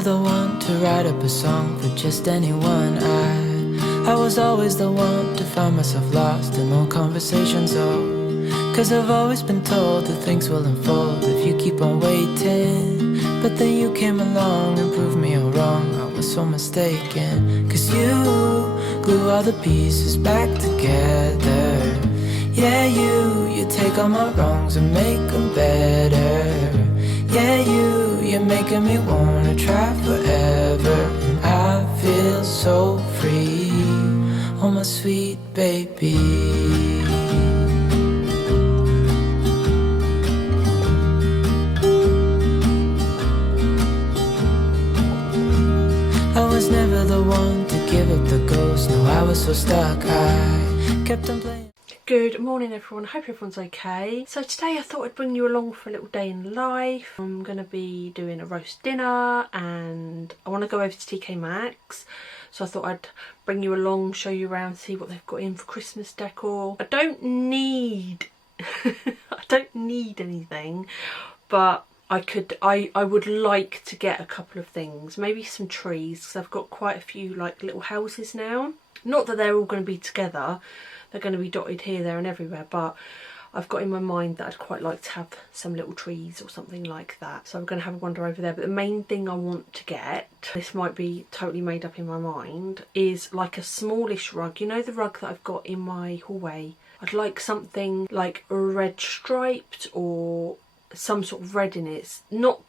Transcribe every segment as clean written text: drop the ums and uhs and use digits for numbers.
never the one to write up a song for just anyone. I was always the one to find myself lost in old conversations, oh, 'cause I've always been told that things will unfold if you keep on waiting. But then you came along and proved me all wrong. I was so mistaken, 'cause you glue all the pieces back together. Yeah, you take all my wrongs and make them better. Yeah, you're making me wanna try forever. And I feel so free, oh my sweet baby. I was never the one to give up the ghost. No, I was so stuck, I kept on playing. Good morning everyone, I hope everyone's okay. So today I thought I'd bring you along for a little day in life. I'm going to be doing a roast dinner and I want to go over to TK Maxx. So I thought I'd bring you along, show you around, see what they've got in for Christmas decor. I don't need anything, but I would like to get a couple of things, maybe some trees, because I've got quite a few like little houses now. Not that they're all going to be together, they're going to be dotted here, there and everywhere, but I've got in my mind that I'd quite like to have some little trees or something like that. So I'm going to have a wander over there. But the main thing I want to get, this might be totally made up in my mind, is like a smallish rug. You know the rug that I've got in my hallway? I'd like something like red striped or some sort of red in it. Not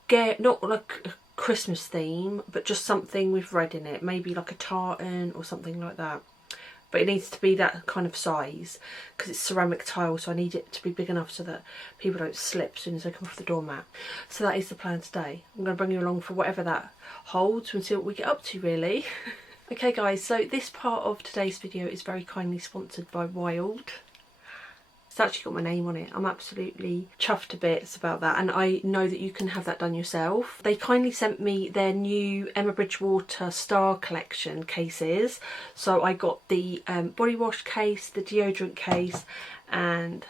like a Christmas theme, but just something with red in it. Maybe like a tartan or something like that. But it needs to be that kind of size because it's ceramic tile, so I need it to be big enough so that people don't slip as soon as they come off the doormat. So that is the plan today. I'm going to bring you along for whatever that holds and see what we get up to, really. Okay guys, so this part of today's video is very kindly sponsored by Wild. It's actually got my name on it. I'm absolutely chuffed to bits about that, and I know that you can have that done yourself. They kindly sent me their new Emma Bridgewater Star Collection cases. So I got the body wash case, the deodorant case and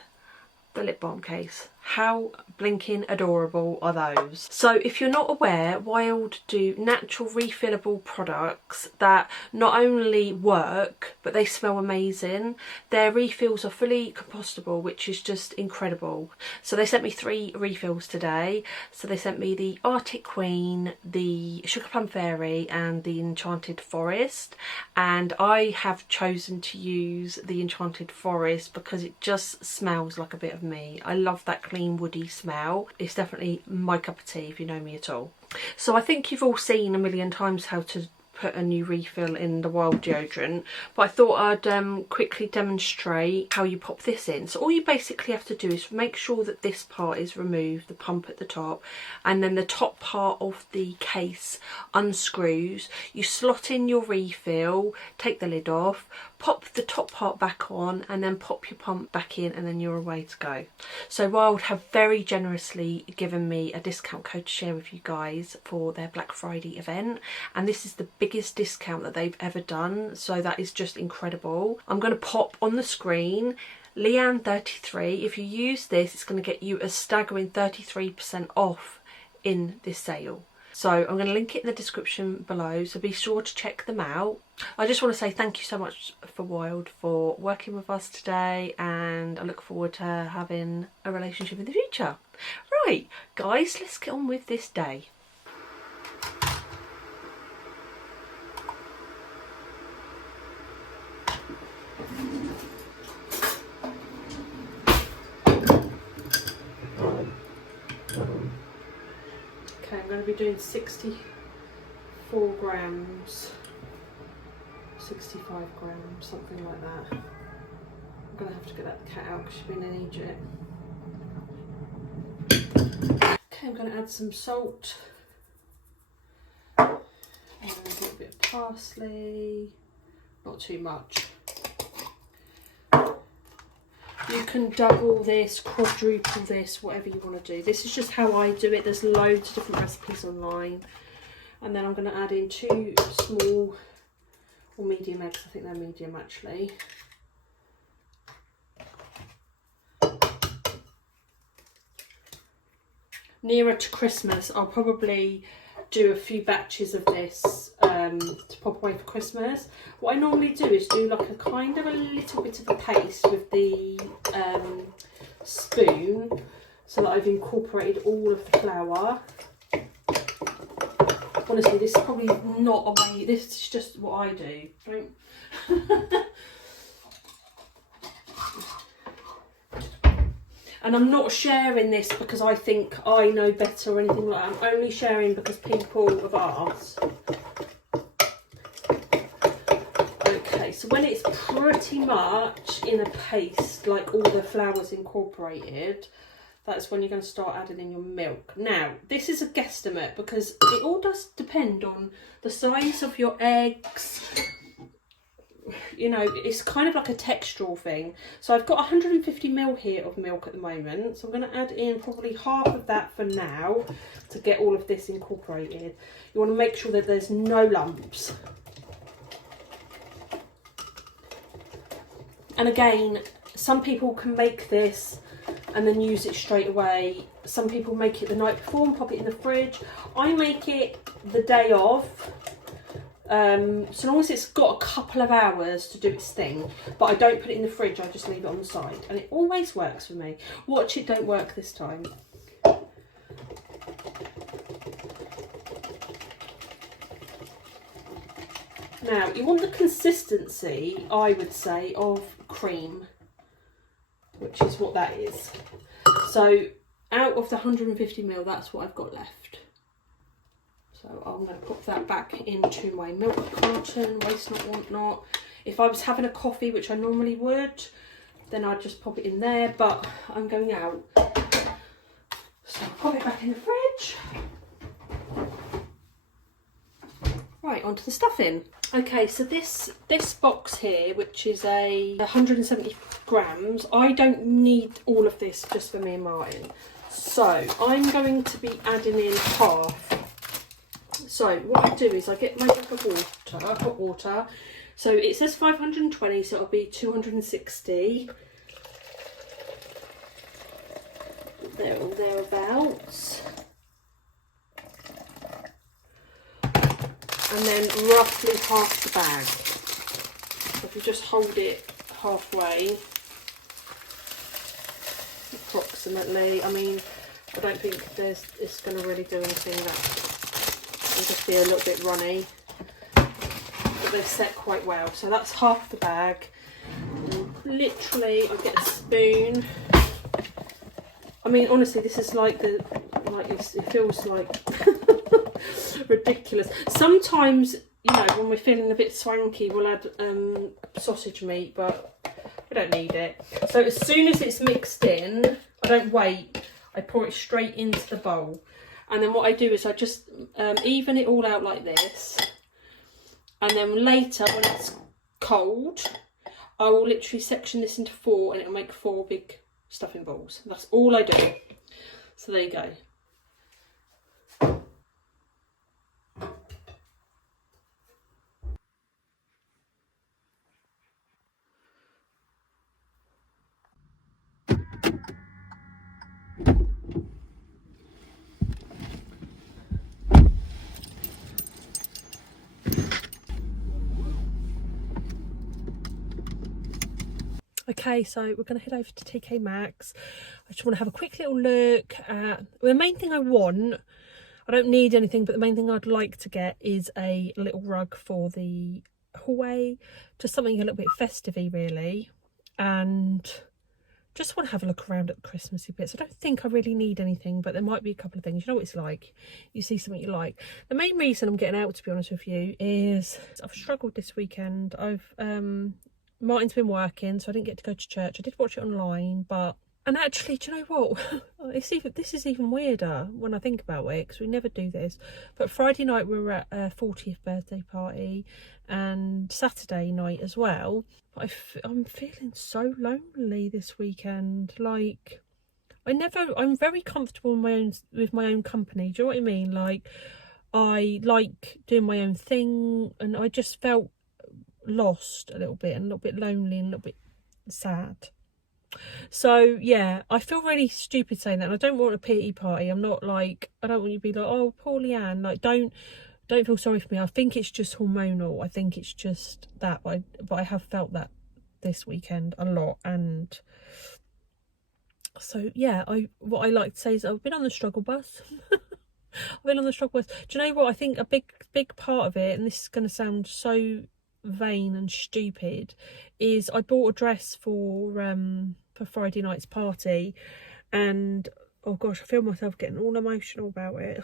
the lip balm case. How blinking adorable are those? So if you're not aware, Wild do natural refillable products that not only work but they smell amazing. Their refills are fully compostable, which is just incredible. So they sent me 3 refills today. So they sent me the Arctic Queen, the Sugar Plum Fairy and the Enchanted Forest, and I have chosen to use the Enchanted Forest because it just smells like a bit of me. I love that clean woody smell. It's definitely my cup of tea if you know me at all. So I think you've all seen a million times how to put a new refill in the Wild deodorant, but I thought I'd quickly demonstrate how you pop this in. So all you basically have to do is make sure that this part is removed, the pump at the top, and then the top part of the case unscrews. You slot in your refill, take the lid off, pop the top part back on and then pop your pump back in, and then you're away to go. So Wild have very generously given me a discount code to share with you guys for their Black Friday event, and this is the biggest discount that they've ever done, so that is just incredible. I'm going to pop on the screen Leanne33. If you use this, it's going to get you a staggering 33% off in this sale. So I'm going to link it in the description below, so be sure to check them out. I just want to say thank you so much for Wild for working with us today, and I look forward to having a relationship in the future. Right guys, let's get on with this day. Okay, I'm going to be doing 64 grams, 65 grams, something like that. I'm going to have to get that cat out because she's been in Egypt. Okay, I'm going to add some salt and a little bit of parsley, not too much. You can double this, quadruple this, whatever you want to do. This is just how I do it. There's loads of different recipes online. And then I'm going to add in 2 small or medium eggs. I think they're medium actually. Nearer to Christmas, I'll probably do a few batches of this to pop away for Christmas. What I normally do is do like a kind of a little bit of a paste with the spoon, so that I've incorporated all of the flour. Honestly, this is probably not a way, this is just what I do. And I'm not sharing this because I think I know better or anything like that. I'm only sharing because people have asked. Okay, so when it's pretty much in a paste, like all the flour's incorporated, that's when you're going to start adding in your milk. Now, this is a guesstimate because it all does depend on the size of your eggs. You know, it's kind of like a textural thing. So I've got 150ml here of milk at the moment. So I'm going to add in probably half of that for now to get all of this incorporated. You want to make sure that there's no lumps. And again, some people can make this and then use it straight away. Some people make it the night before and pop it in the fridge. I make it the day of. So long as it's got a couple of hours to do its thing, but I don't put it in the fridge, I just leave it on the side, and it always works for me. Watch it don't work this time. Now, you want the consistency, I would say, of cream, which is what that is. So out of the 150ml, that's what I've got left. So I'm going to put that back into my milk carton, waste not, want not. If I was having a coffee, which I normally would, then I'd just pop it in there, but I'm going out. So I'll pop it back in the fridge. Right, onto the stuffing. Okay, so this box here, which is a 170 grams, I don't need all of this just for me and Martin. So I'm going to be adding in half. So what I do is I get my jug of water, hot water. So it says 520, so it'll be 260. There or thereabouts. And then roughly half the bag. So if you just hold it halfway, approximately. I mean, I don't think it's going to really do anything. That will just be a little bit runny, but they're set quite well. So that's half the bag. And literally, I get a spoon. I mean, honestly, this is like it feels like ridiculous. Sometimes, you know, when we're feeling a bit swanky, we'll add sausage meat, but we don't need it. So as soon as it's mixed in, I don't wait. I pour it straight into the bowl. And then what I do is I just even it all out like this. And then later, when it's cold, I will literally section this into 4 and it'll make 4 big stuffing balls. That's all I do. So there you go. Okay, so we're going to head over to TK Maxx. I just want to have a quick little look at... The main thing I want, I don't need anything, but the main thing I'd like to get is a little rug for the hallway. Just something a little bit festive-y, really. And just want to have a look around at the Christmassy bits. I don't think I really need anything, but there might be a couple of things. You know what it's like. You see something you like. The main reason I'm getting out, to be honest with you, is I've struggled this weekend. Martin's been working, so I didn't get to go to church. I did watch it online, but... And actually, do you know what? This is even weirder when I think about it, because we never do this. But Friday night we were at a 40th birthday party, and Saturday night as well. But I'm feeling so lonely this weekend. Like, I'm very comfortable with my own company. Do you know what I mean? Like, I like doing my own thing, and I just felt lost a little bit, and a little bit lonely, and a little bit sad. So yeah, I feel really stupid saying that, and I don't want a pity party. I'm not like, I don't want you to be like, oh, poor Leanne. Like, don't feel sorry for me. I think it's just hormonal. I think it's just that. But I have felt that this weekend a lot, and so yeah. What I like to say is I've been on the struggle bus. I've been on the struggle bus. Do you know what? I think a big part of it, and this is going to sound so vain and stupid, is I bought a dress for Friday night's party, and oh gosh, I feel myself getting all emotional about it.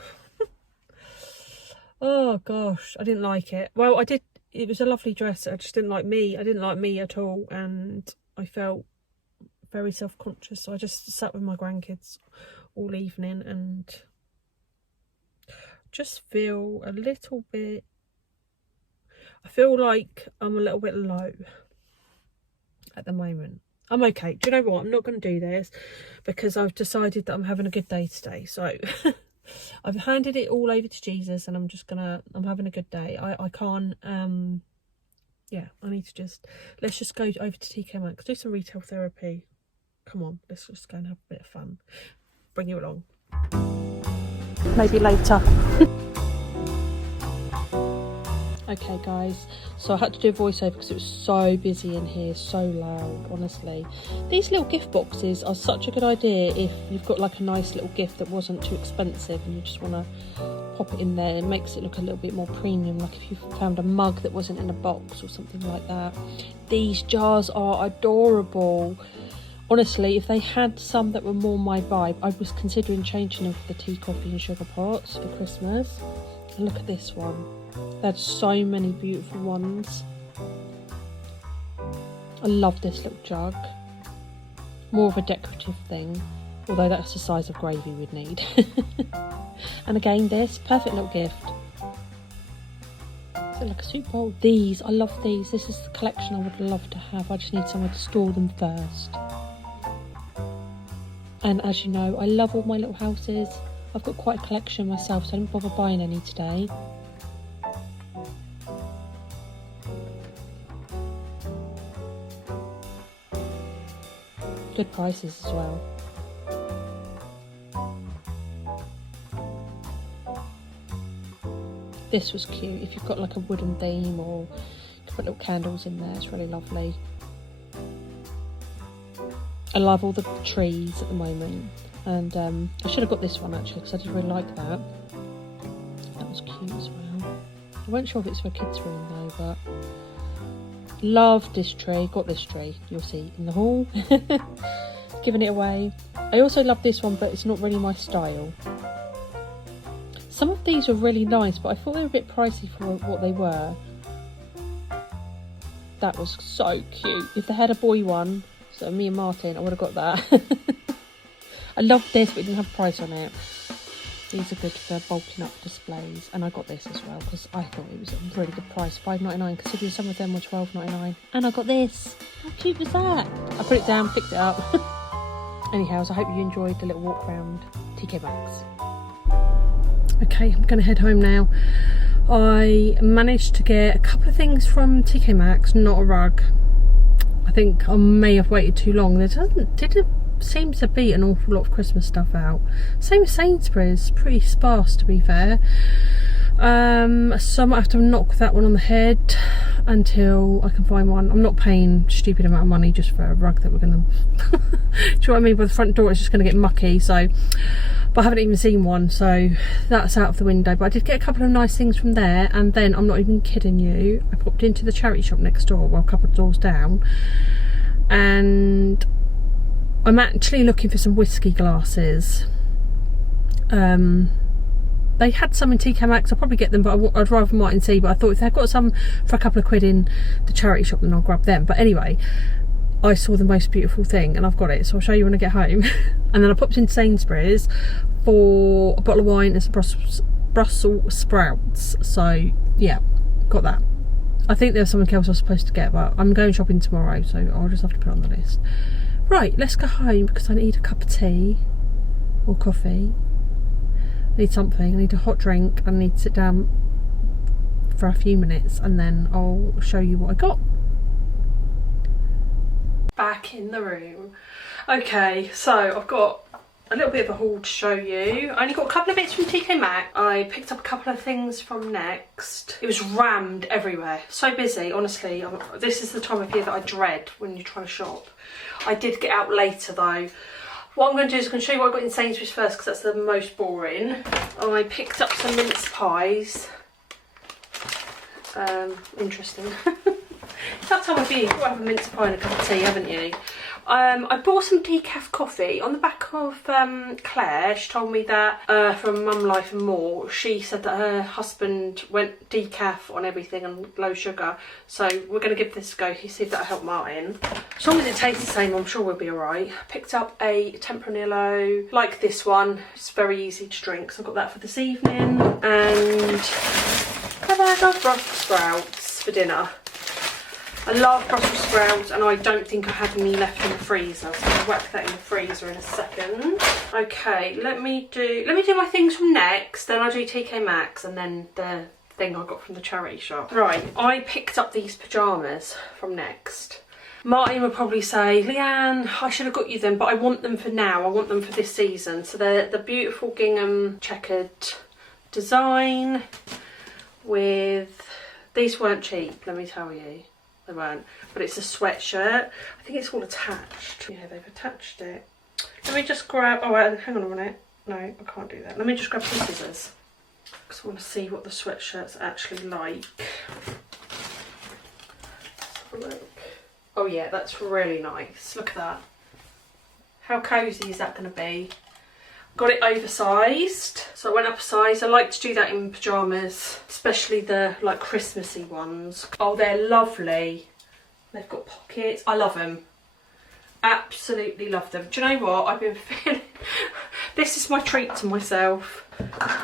Oh gosh, I didn't like it. Well, I did. It was a lovely dress. I just didn't like me. I didn't like me at all, and I felt very self-conscious. So I just sat with my grandkids all evening and just feel a little bit. I feel like I'm a little bit low at the moment. I'm okay. Do you know what? I'm not going to do this because I've decided that I'm having a good day today. So I've handed it all over to Jesus, and I'm having a good day. I can't, yeah, I need to let's just go over to TK Maxx, do some retail therapy. Come on, let's just go and have a bit of fun. Bring you along. Maybe later. Okay guys, so I had to do a voiceover because it was so busy in here, so loud, honestly. These little gift boxes are such a good idea if you've got like a nice little gift that wasn't too expensive and you just want to pop it in there. It makes it look a little bit more premium, like if you found a mug that wasn't in a box or something like that. These jars are adorable. Honestly, if they had some that were more my vibe, I was considering changing them for the tea, coffee and sugar pots for Christmas. And look at this one. They had so many beautiful ones. I love this little jug. More of a decorative thing, although that's the size of gravy we'd need. And again, this perfect little gift. Is it like a soup bowl? These, I love these. This is the collection I would love to have. I just need somewhere to store them first. And as you know, I love all my little houses. I've got quite a collection myself, so I didn't bother buying any today. Good prices as well. This was cute. If you've got like a wooden theme, or you can put little candles in there, it's really lovely. I love all the trees at the moment, and I should have got this one actually because I did really like that. That was cute as well. I wasn't sure if it's for a kids' room though, but love this tree. Got this tree, you'll see in the hall. Giving it away. I also love this one, but it's not really my style. Some of these are really nice, but I thought they were a bit pricey for what they were. That was so cute. If they had a boy one, so me and Martin, I would have got that. I love this, but it didn't have a price on it. These are good for bulking up displays, and I got this as well because I thought it was a really good price, $5.99, considering some of them were $12.99. And I got this. How cute was that? I put it down, picked it up. Anyhow, so I hope you enjoyed the little walk around TK Maxx. Okay, I'm going to head home now. I managed to get a couple of things from TK Maxx, not a rug. I think I may have waited too long. There didn't seem to be an awful lot of Christmas stuff out. Same as Sainsbury's, pretty sparse to be fair. So I might have to knock that one on the head until I can find one. I'm not paying a stupid amount of money just for a rug that we're gonna do you know what I mean? By the front door it's just gonna get mucky, so but I haven't even seen one, so that's out of the window. But I did get a couple of nice things from there, and then I'm not even kidding you, I popped into the charity shop next door, well, a couple of doors down, and I'm actually looking for some whiskey glasses. They had some in TK Maxx, I'll probably get them, but I'd rather Martin see. But I thought if they've got some for a couple of quid in the charity shop, then I'll grab them. But anyway, I saw the most beautiful thing and I've got it, so I'll show you when I get home. And then I popped into Sainsbury's for a bottle of wine and some Brussels sprouts. So yeah, got that. I think there's something else I was supposed to get, but I'm going shopping tomorrow, so I'll just have to put it on the list. Right, let's go home because I need a cup of tea or coffee. I need something, I need a hot drink, I need to sit down for a few minutes and then I'll show you what I got. back in the room. Okay, so I've got a little bit of a haul to show you. I only got a couple of bits from TK Maxx. I picked up a couple of things from Next. It was rammed everywhere. So busy, honestly. This is the time of year that I dread when you're trying to shop. I did get out later though. What I'm going to do is I'm going to show you what I got in Sainsbury's first because that's the most boring. I picked up some mince pies. Interesting. That time of year, you've got to have a mince pie and a cup of tea, haven't you? I bought some decaf coffee. On the back of Claire, she told me that from Mum Life and More, she said that her husband went decaf on everything and low sugar. So we're going to give this a go, see if that'll help Martin. As long as it tastes the same, I'm sure we'll be alright. Picked up a Tempranillo, like this one. It's very easy to drink, so I've got that for this evening. And a bag of Brussels sprouts for dinner. I love Brussels sprouts and I don't think I had any left in the freezer, so I'll whack that in the freezer in a second. Okay, let me do my things from Next, then I'll do TK Maxx and then the thing I got from the charity shop. Right, I picked up these pyjamas from Next. Martin would probably say, Leanne, I should have got you them, but I want them for now, I want them for this season. So they're the beautiful gingham checkered design with, these weren't cheap, let me tell you. They weren't, but it's a sweatshirt. I think it's all attached. Yeah, they've attached it. Let me just grab, oh wait, hang on a minute. No, I can't do that. Let me just grab some scissors because I want to see what the sweatshirt's actually like. Let's have a look. Oh yeah, that's really nice. Look at that. How cosy is that going to be? Got it oversized, so I went up a size. I like to do that in pyjamas, especially the like Christmassy ones. Oh, they're lovely. They've got pockets. I love them. Absolutely love them. Do you know what? I've been feeling... This is my treat to myself.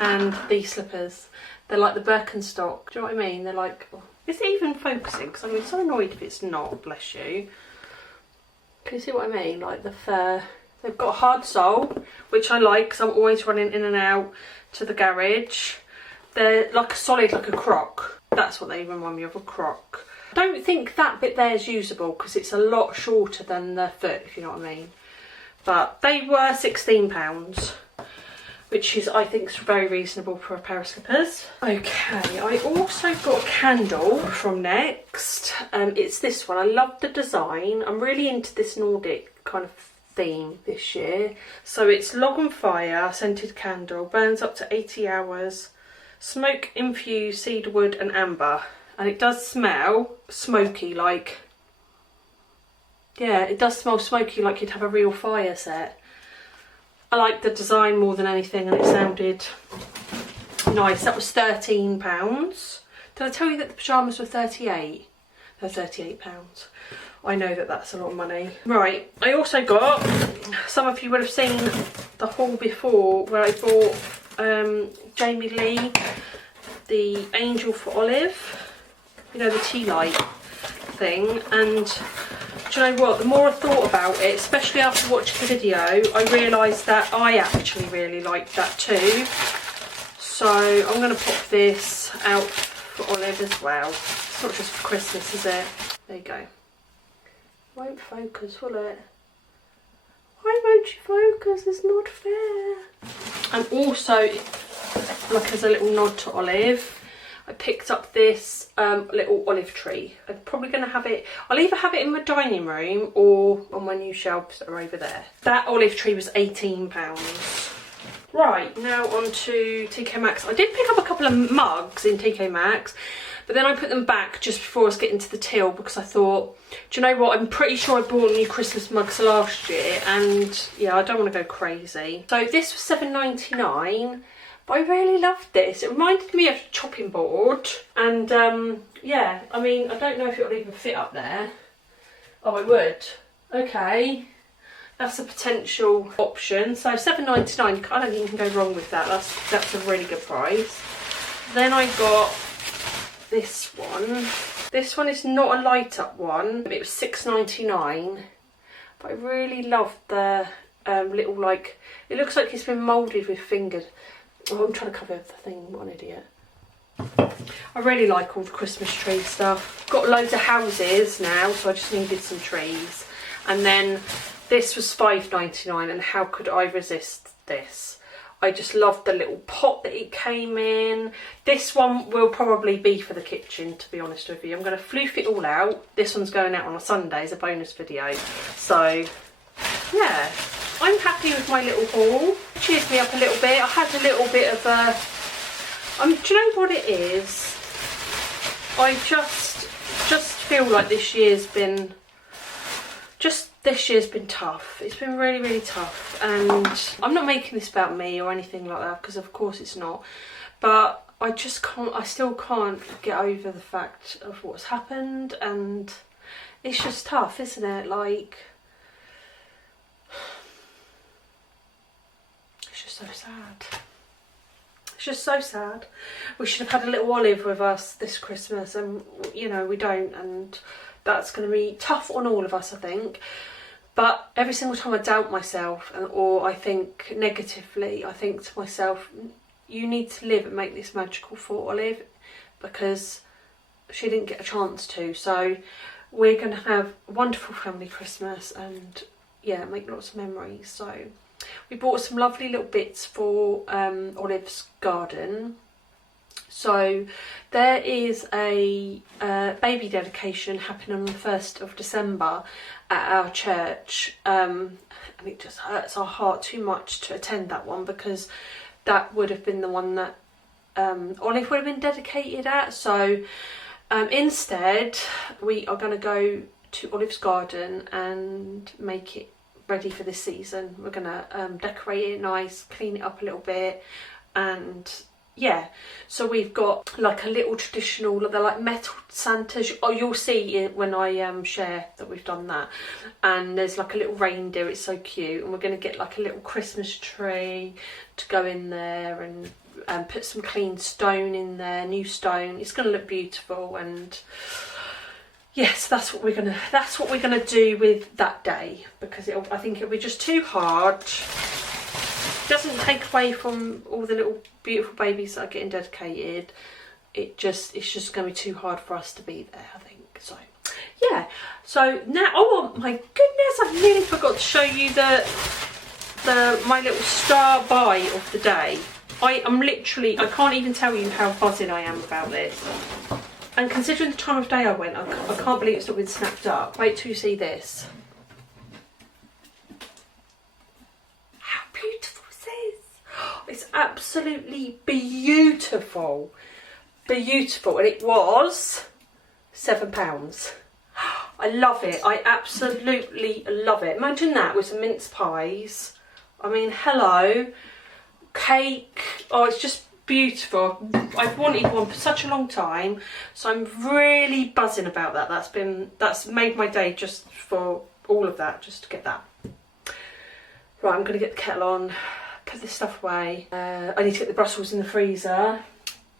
And these slippers. They're like the Birkenstock. Do you know what I mean? They're like... Oh, is it even focusing? Because I'm so annoyed if it's not, bless you. Can you see what I mean? Like the fur... They've got a hard sole, which I like because I'm always running in and out to the garage. They're like a solid, like a croc. That's what they remind me of, a croc. I don't think that bit there is usable because it's a lot shorter than the foot, if you know what I mean. But they were £16, which is, I think, very reasonable for a pair of slippers. Okay, I also got a candle from Next. It's this one. I love the design. I'm really into this Nordic kind of theme this year. So it's log and fire scented candle, burns up to 80 hours, smoke infused cedarwood and amber, and it does smell smoky, like, yeah, it does smell smoky like you'd have a real fire set. I like the design more than anything and it sounded nice. That was £13. Did I tell you that the pyjamas were 38? They're £38. I know that that's a lot of money. Right, I also got, some of you would have seen the haul before where I bought Jamie Lee, the Angel for Olive, you know, the tea light thing. And do you know what, the more I thought about it, especially after watching the video, I realised that I actually really liked that too. So I'm going to pop this out for Olive as well. It's not just for Christmas, is it? There you go. Won't focus, will it? Why won't you focus? It's not fair. And also, like as a little nod to Olive, I picked up this little olive tree. I'm probably going to have it, I'll either have it in my dining room or on my new shelves that are over there. That olive tree was £18. Right, now on to TK Maxx. I did pick up a couple of mugs in TK Maxx, but then I put them back just before I was getting to the till because I thought, do you know what, I'm pretty sure I bought new Christmas mugs last year and yeah, I don't want to go crazy. So this was £7.99, but I really loved this. It reminded me of a chopping board and yeah, I mean, I don't know if it'll even fit up there. Oh, it would. Okay. That's a potential option. So £7.99, I don't think you can go wrong with that. That's a really good price. Then I got this one. This one is not a light up one. It was £6.99, but I really love the little, like, it looks like it's been moulded with fingers. Oh, I'm trying to cover the thing, what an idiot. I really like all the Christmas tree stuff. Got loads of houses now, so I just needed some trees. And then this was £5.99, and how could I resist this? I just loved the little pot that it came in. This one will probably be for the kitchen, to be honest with you. I'm going to floof it all out. This one's going out on a Sunday as a bonus video. So, yeah, I'm happy with my little haul. Cheered me up a little bit. I had a little bit of a... do you know what it is? I just feel like this year's been tough. It's been really, really tough, and I'm not making this about me or anything like that, because of course it's not, but I still can't get over the fact of what's happened, and it's just tough, isn't it? Like, it's just so sad. It's just so sad. We should have had a little Olive with us this Christmas, and you know, we don't, and that's going to be tough on all of us, I think. But every single time I doubt myself, or I think negatively, I think to myself, you need to live and make this magical for Olive, because she didn't get a chance to. So we're going to have a wonderful family Christmas, and yeah, make lots of memories. So we bought some lovely little bits for Olive's garden. So there is a baby dedication happening on the 1st of December at our church, and it just hurts our heart too much to attend that one, because that would have been the one that Olive would have been dedicated at. So instead we are going to go to Olive's garden and make it ready for this season. We're going to decorate it nice, clean it up a little bit, and yeah, so we've got like a little traditional, they're like metal Santas. Oh, you'll see it when I share that we've done that. And there's like a little reindeer, it's so cute. And we're going to get like a little Christmas tree to go in there, and put some clean stone in there, new stone. It's going to look beautiful, and yes, that's what we're gonna do with that day, because I think it'll be just too hard. Doesn't take away from all the little beautiful babies that are getting dedicated. It's just going to be too hard for us to be there, I think. So yeah. So now, oh my goodness, I nearly forgot to show you my little star buy of the day. I can't even tell you how buzzing I am about this. And considering the time of day I went, I can't believe it's not been snapped up. Wait till you see this. How beautiful is this? It's absolutely beautiful. Beautiful. And it was £7. I love it. I absolutely love it. Imagine that with some mince pies. I mean, hello. Cake. Oh, it's just beautiful. I've wanted one for such a long time, so I'm really buzzing about that. That's made my day, just for all of that, just to get that. Right, I'm gonna get the kettle on, put this stuff away. I need to get the Brussels in the freezer.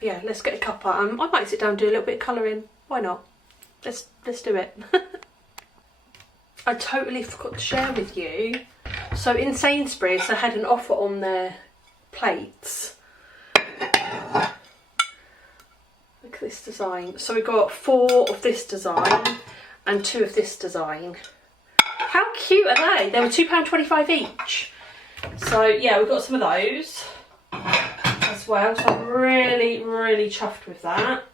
Yeah, let's get a cuppa. I might sit down and do a little bit of colouring. Why not? Let's do it. I totally forgot to share with you. So in Sainsbury's, I had an offer on their plates. Look at this design. So we got 4 of this design and 2 of this design. How cute are they? They were £2.25 each. So yeah, we've got some of those as well. So I'm really, really chuffed with that.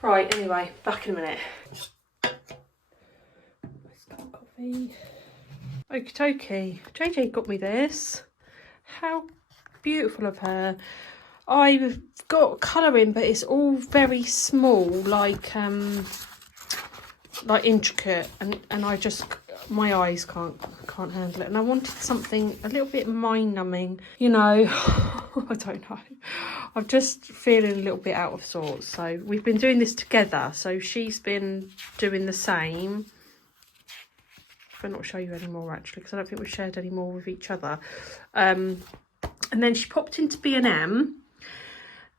Right, anyway, back in a minute. Coffee. Okie dokie. JJ got me this. How beautiful of her. I've got colouring, but it's all very small, like intricate, and I just, my eyes can't handle it. And I wanted something a little bit mind-numbing, you know. I don't know. I'm just feeling a little bit out of sorts. So we've been doing this together. So she's been doing the same. I'll not show you any more actually, because I don't think we've shared any more with each other. And then she popped into B&M,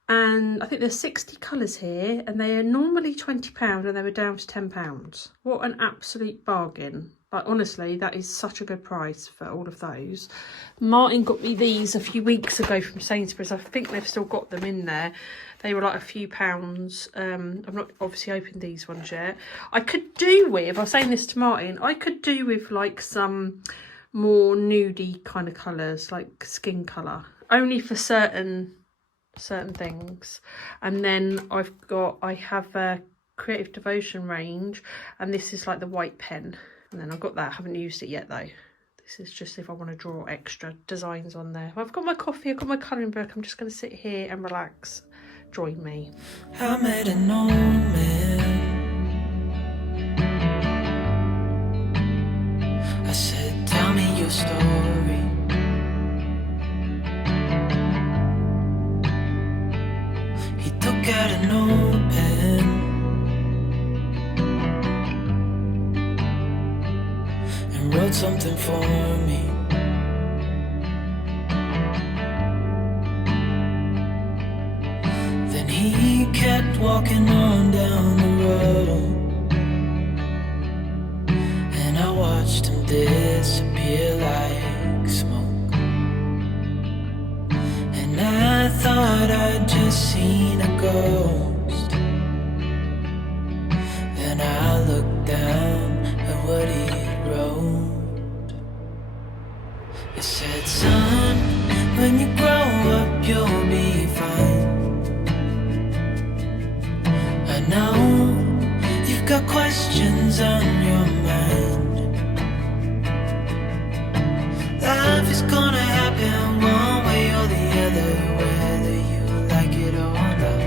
and I think there's 60 colours here, and they are normally £20 and they were down to £10. What an absolute bargain. Like, honestly, that is such a good price for all of those. Martin got me these a few weeks ago from Sainsbury's. I think they've still got them in there. They were like a few pounds. I've not obviously opened these ones yet. I could do with, I was saying this to Martin, I could do with like some more nudie kind of colours, like skin colour. Only for certain things. And then I have a Creative Devotion range, and this is like the white pen. And then I've got that. I haven't used it yet though. This is just if I want to draw extra designs on there. I've got my coffee, I've got my colouring book. I'm just going to sit here and relax. Join me. I met an old man. I said, tell me your story. He took out an old pen and wrote something for me. Then he kept walking on down the road, and I watched him disappear like smoke. And I thought I'd just seen a ghost. Then I looked down at what he wrote. It said, son, when you grow up you'll be fine. I know you've got questions on your mind. Life is gonna happen one way or the other, whether you like it or not.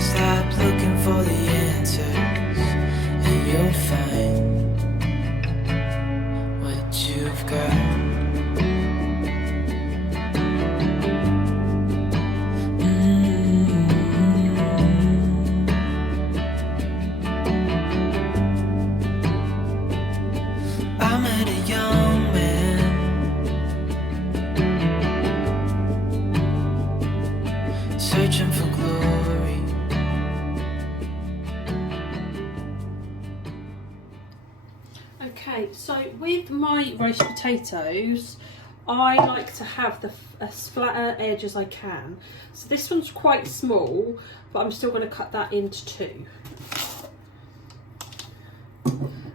Stop looking for the answers and you'll find what you've got. Searching for glory. Okay, so with my roast potatoes, I like to have as flatter edge as I can. So this one's quite small, but I'm still going to cut that into two.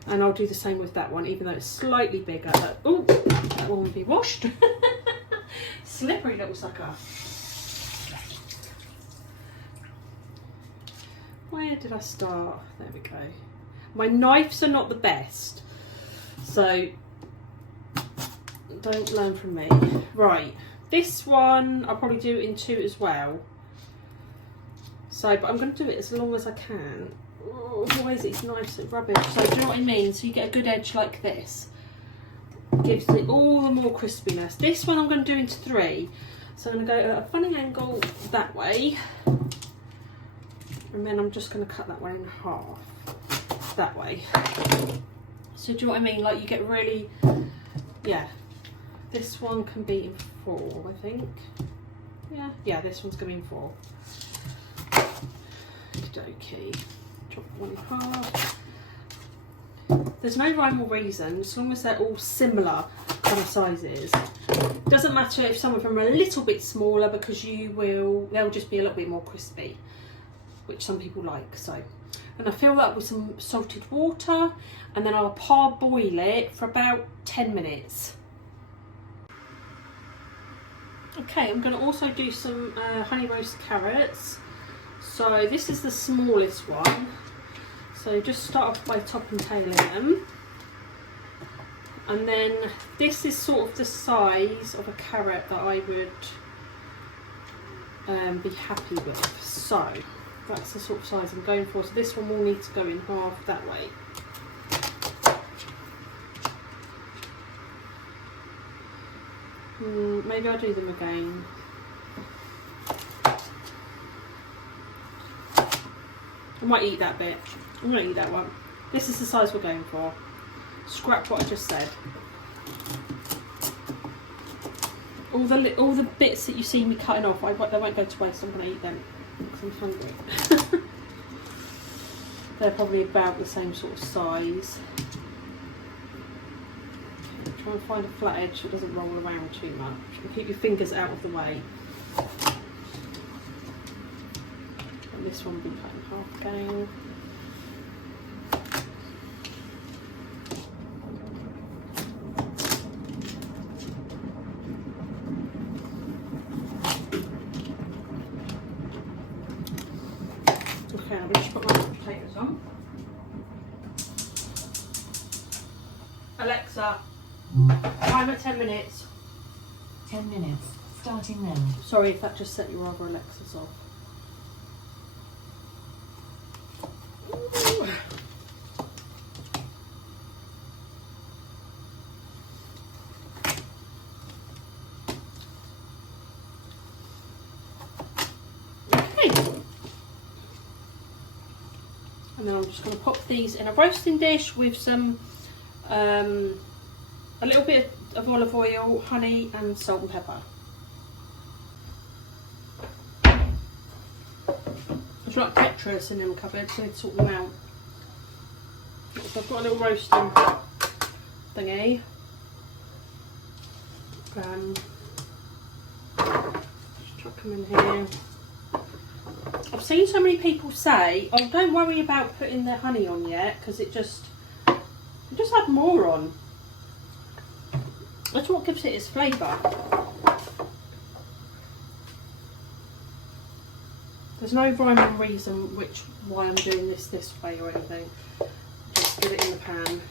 And I'll do the same with that one, even though it's slightly bigger. Oh, that one will be washed. Slippery little sucker. Where did I start? There we go. My knives are not the best, so don't learn from me. Right, this one I'll probably do it in two as well. So, but I'm going to do it as long as I can. Oh, otherwise it's nice and rubbish. So, do you know what I mean? So you get a good edge like this. Gives it all the more crispiness. This one I'm going to do into three. So I'm going to go at a funny angle that way. And then I'm just going to cut that one in half, that way. So do you know what I mean? Like you get really, yeah. This one can be in four, I think. Yeah, this one's going to be in four. Okey-dokey. Chop one in half. There's no rhyme or reason, as long as they're all similar kind of sizes. Doesn't matter if some of them are a little bit smaller, because they'll just be a little bit more crispy, which some people like. So, and I fill that with some salted water, and then I'll parboil it for about 10 minutes. Okay, I'm going to also do some honey roast carrots. So this is the smallest one. So just start off by top and tailing them. And then this is sort of the size of a carrot that I would be happy with. So that's the sort of size I'm going for. So this one will need to go in half that way. Maybe I'll do them again. I might eat that bit. I'm going to eat that one. This is the size we're going for. Scrap what I just said. All the bits that you see me cutting off, they won't go to waste. I'm going to eat them because I'm hungry. They're probably about the same sort of size. Try and find a flat edge so it doesn't roll around too much. And keep your fingers out of the way. And this one will be cut in half again. Okay, I'm just put my potatoes on. Alexa, timer 10 minutes. 10 minutes, starting now. Sorry if that just set your other Alexas off. Ooh. Okay. And then I'm just going to pop these in a roasting dish with some a little bit of olive oil, honey and salt and pepper. There's like Tetris in them cupboards, so I need to sort them out. So I've got a little roasting thingy. Just chuck them in here. I've seen so many people say, oh, don't worry about putting the honey on yet, because it just add more on. That's what gives it its flavour. There's no rhyme or reason why I'm doing this way or anything. Just get it in the pan,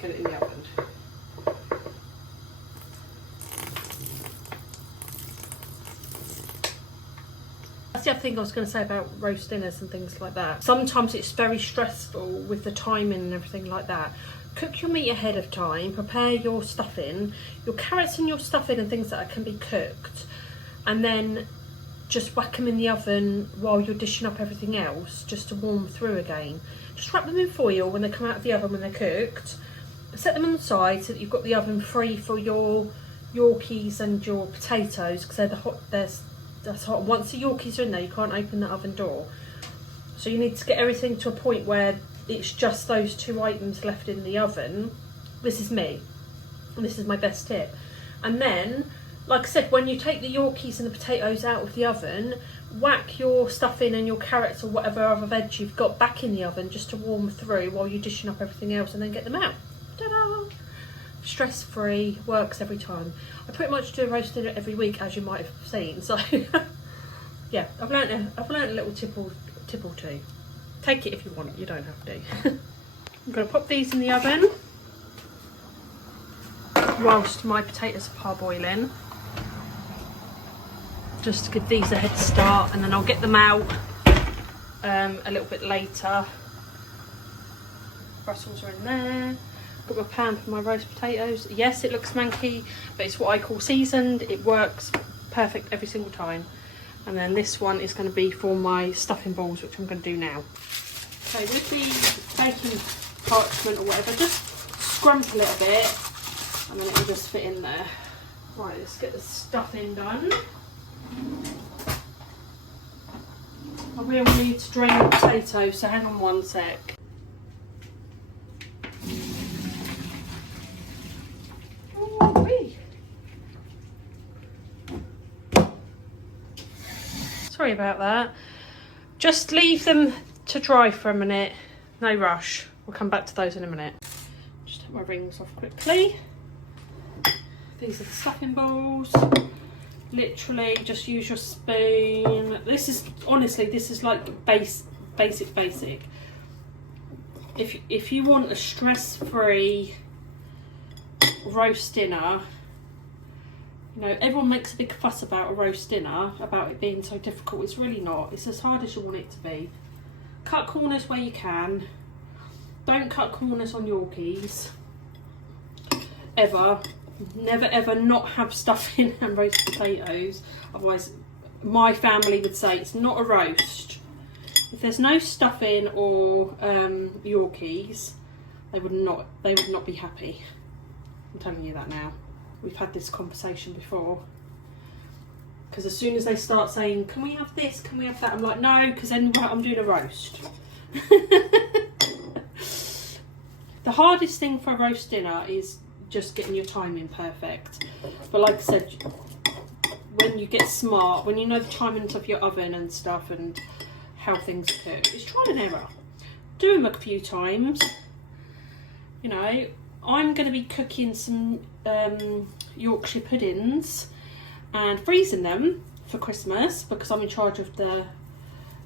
get it in the oven. That's the other thing I was going to say about roast dinners and things like that. Sometimes it's very stressful with the timing and everything like that. Cook your meat ahead of time, prepare your stuffing, your carrots and your stuffing and things like that can be cooked, and then just whack them in the oven while you're dishing up everything else, just to warm through again. Just wrap them in foil when they come out of the oven when they're cooked. Set them on the side so that you've got the oven free for your yorkies and your potatoes, because that's hot. Once the yorkies are in there, you can't open the oven door. So you need to get everything to a point where it's just those two items left in the oven. This is me, and this is my best tip. And then, like I said, when you take the yorkies and the potatoes out of the oven, whack your stuffing and your carrots or whatever other veg you've got back in the oven just to warm through while you're dishing up everything else, and then get them out. Ta-da! Stress free, works every time. I pretty much do a roast dinner every week, as you might have seen. So yeah, I've learnt a little tip or two. Take it if you want, you don't have to. I'm going to pop these in the oven whilst my potatoes are parboiling, just to give these a head start, and then I'll get them out a little bit later. Brussels are in there. Got my pan for my roast potatoes. Yes, it looks manky, but it's what I call seasoned. It works perfect every single time. And then this one is going to be for my stuffing balls, which I'm going to do now. Okay, with the baking parchment or whatever, just scrump a little bit, and then it will just fit in there. Right, let's get the stuffing done. I will need to drain the potatoes, so hang on one sec. Ooh-wee. Sorry about that. Just leave them to dry for a minute, no rush. We'll come back to those in a minute. Just take my rings off quickly. These are the stuffing balls. Literally just use your spoon. This is honestly, this is like basic. If you want a stress-free roast dinner, you know, everyone makes a big fuss about a roast dinner, about it being so difficult. It's really not. It's as hard as you want it to be. Cut corners where you can. Don't cut corners on yorkies. Ever. Never ever not have stuffing and roast potatoes. Otherwise, my family would say it's not a roast. If there's no stuffing or yorkies, they would not be happy. I'm telling you that now. We've had this conversation before. Because as soon as they start saying, can we have this, can we have that? I'm like, no, because then I'm doing a roast. The hardest thing for a roast dinner is just getting your timing perfect. But like I said, when you get smart, when you know the timings of your oven and stuff and how things are cooked, it's trial and error. Do them a few times. You know, I'm going to be cooking some Yorkshire puddings and freezing them for Christmas because I'm in charge of the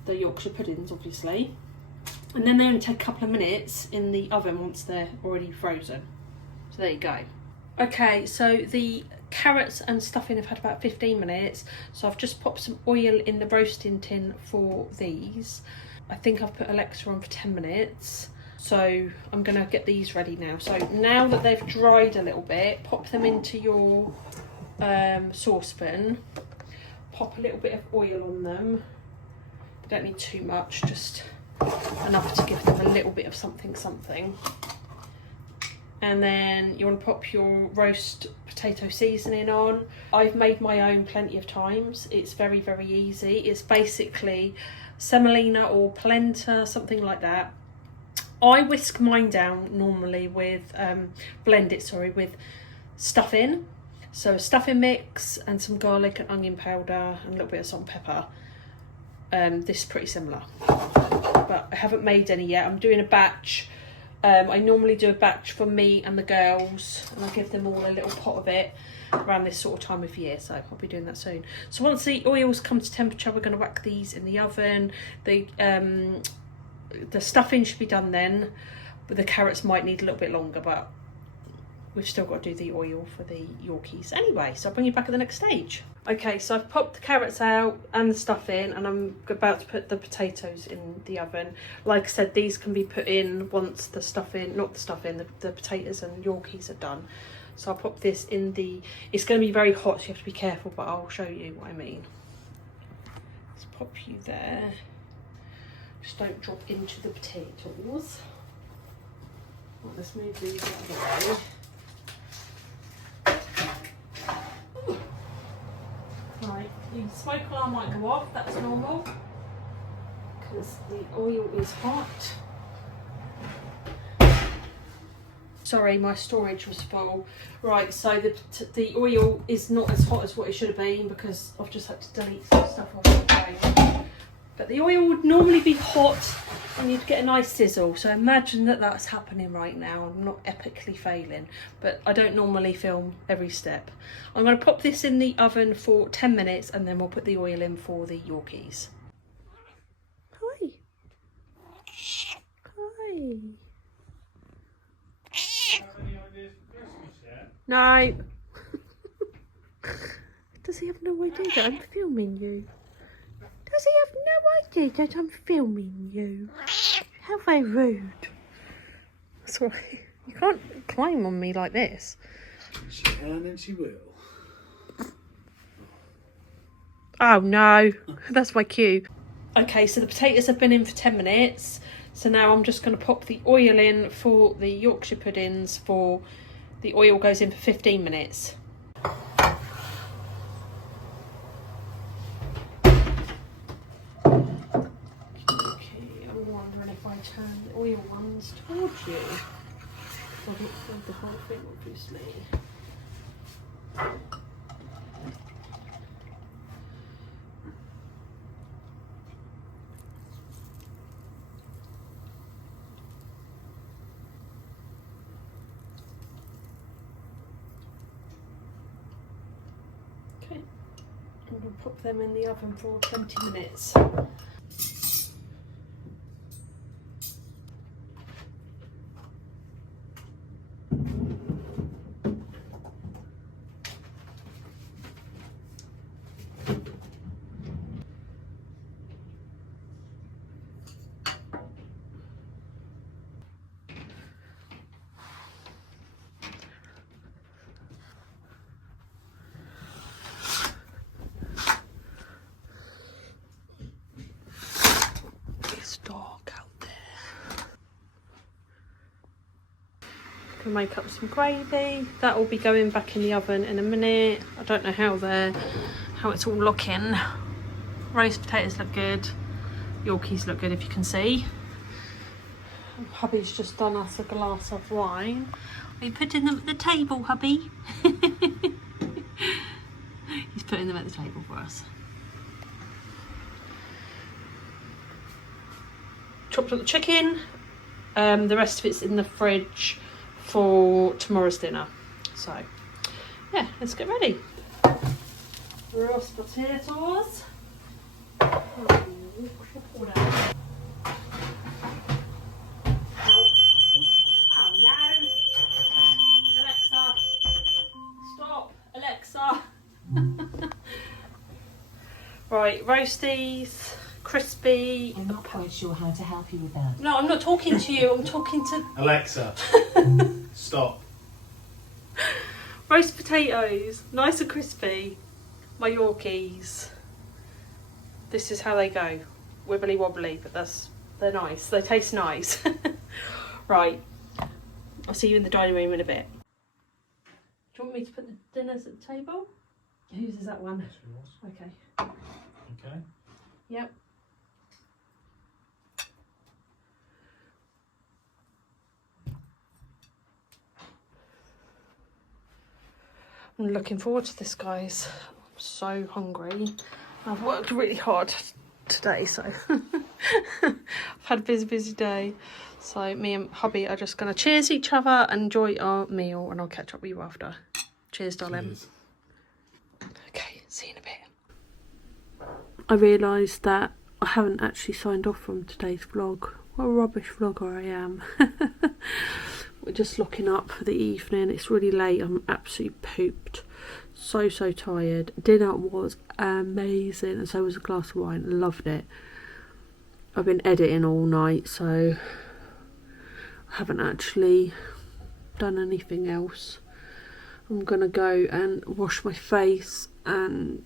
Yorkshire puddings, obviously. And then they only take a couple of minutes in the oven once they're already frozen. So there you go. Okay, so the carrots and stuffing have had about 15 minutes. So I've just popped some oil in the roasting tin for these. I think I've put Alexa on for 10 minutes. So I'm going to get these ready now. So now that they've dried a little bit, pop them into your saucepan. Pop a little bit of oil on them. You don't need too much, just enough to give them a little bit of something. And then you want to pop your roast potato seasoning on. I've made my own plenty of times. It's very, very easy. It's basically semolina or polenta, something like that. I whisk mine down normally with, with stuffing. So a stuffing mix and some garlic and onion powder and a little bit of salt and pepper. This is pretty similar, but I haven't made any yet. I'm doing a batch. I normally do a batch for me and the girls, and I'll give them all a little pot of it around this sort of time of year, so I'll be doing that soon. So once the oils come to temperature, we're going to whack these in the oven. The stuffing should be done then, but the carrots might need a little bit longer, but we've still got to do the oil for the Yorkies anyway, so I'll bring you back at the next stage. Okay, so I've popped the carrots out and the stuff in, and I'm about to put the potatoes in the oven. Like I said, these can be put in once the stuffing, not the stuffing, the potatoes and Yorkies are done. So I'll pop this in the, it's going to be very hot, so you have to be careful, but I'll show you what I mean. Let's pop you there. Just don't drop into the potatoes. Right, let's move these out of the way. Right, the smoke alarm might go off, that's normal, because the oil is hot. Sorry, my storage was full. Right, so the oil is not as hot as what it should have been because I've just had to delete some stuff off the tray. But the oil would normally be hot and you'd get a nice sizzle. So imagine that that's happening right now. I'm not epically failing, but I don't normally film every step. I'm going to pop this in the oven for 10 minutes and then we'll put the oil in for the Yorkies. Hi. Hi. No. Does he have no idea that I'm filming you? Does he have no idea that I'm filming you? How very rude. That's all right. You can't climb on me like this. She can and she will. Oh no, that's my cue. Okay, so the potatoes have been in for 10 minutes. So now I'm just going to pop the oil in for the Yorkshire puddings. For the oil goes in for 15 minutes. I turn the oil ones towards you. I don't fold the whole thing, obviously. Okay, I'm going to pop them in the oven for 20 minutes. Make up some gravy. That will be going back in the oven in a minute. I don't know how it's all looking. Roast potatoes look good. Yorkies look good, if you can see. Hubby's just done us a glass of wine. Are you putting them at the table, hubby? He's putting them at the table for us. Chopped up the chicken. The rest of it's in the fridge for tomorrow's dinner. So, yeah, let's get ready. Roast potatoes. Right, roasties, crispy. I'm not quite sure how to help you with that. No, I'm not talking to you, I'm talking to... Alexa, stop. Roast potatoes, nice and crispy. My Yorkies. This is how they go. Wibbly wobbly, but they're nice. They taste nice. Right, I'll see you in the dining room in a bit. Do you want me to put the dinners at the table? Whose is that one? That's yours. Okay. Okay. Yep. I'm looking forward to this, guys. I'm so hungry. I've worked really hard today, so I've had a busy day. So me and hubby are just going to cheers each other and enjoy our meal, and I'll catch up with you after. Cheers, darling. Cheers. Okay, see you in a bit. I realised that I haven't actually signed off from today's vlog. What a rubbish vlogger I am. We're just looking up for the evening. It's really late. I'm absolutely pooped. So tired. Dinner was amazing, and so was a glass of wine. Loved it. I've been editing all night, so I haven't actually done anything else. I'm gonna go and wash my face and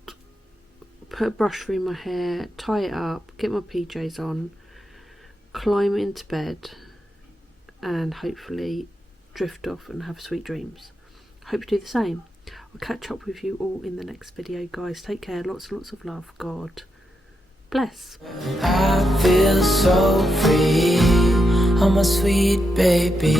put a brush through my hair, tie it up, get my PJs on, climb into bed, and hopefully drift off and have sweet dreams. Hope you do the same. I'll catch up with you all in the next video, guys. Take care. Lots and lots of love. God bless. I feel so free. I'm a sweet baby.